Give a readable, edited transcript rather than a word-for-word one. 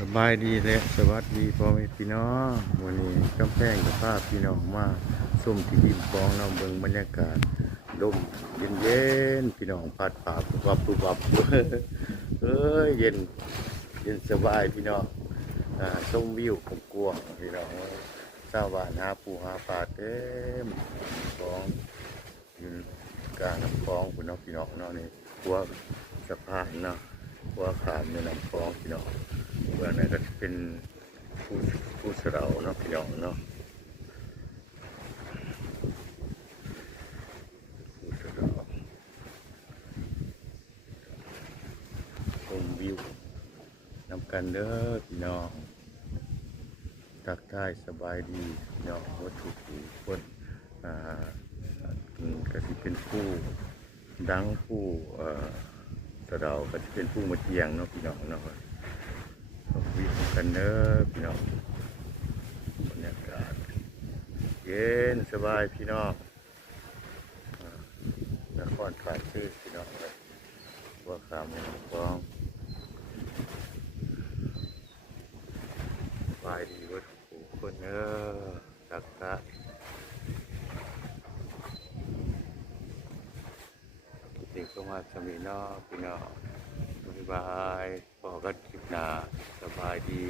สบายดีและสวัสดีพ่อแม่พี่น้องวันนี้กำแพงกับภาพพี่น้องมาส้มที่ดินฟองน้ำเบิงบรรยากาศลมเย็นๆพี่น้องพัดผ่าปุบวับปุบวับเอ้ยเย็นสบายพี่น้องชมวิวกว้างๆพี่น้องชาวบ้านหาปูหาปลาเต็มฟองอยู่กลางน้ำคลองพี่น้องเนาะนี่หัวสะพานเนาะหัวขามในน้ำคลองพี่น้องเบื้องนั้นก็จะเป็นผู้เสราเนาะพี่น้องเนาะผู้เสราชมวิวนำกันเด้อพี่น้องทักทายสบายดีพี่น้องวัตถุผู้คนก็จะเป็นผู้ดังผู้เสราก็จะเป็นผู้มาเที่ยงเนาะพี่น้องเนาะวิวกันเด้อพี่น้องบรรยากาศเย็นสบายพี่น้องนครปฐมพี่น้องเลยว่าขามฟ้องสบายดีวัดผู้คนเด้อสักการะติดก็มาสมีเนาะพี่น้องบ๊ายบายพอกันคลิปหน้าสบายดี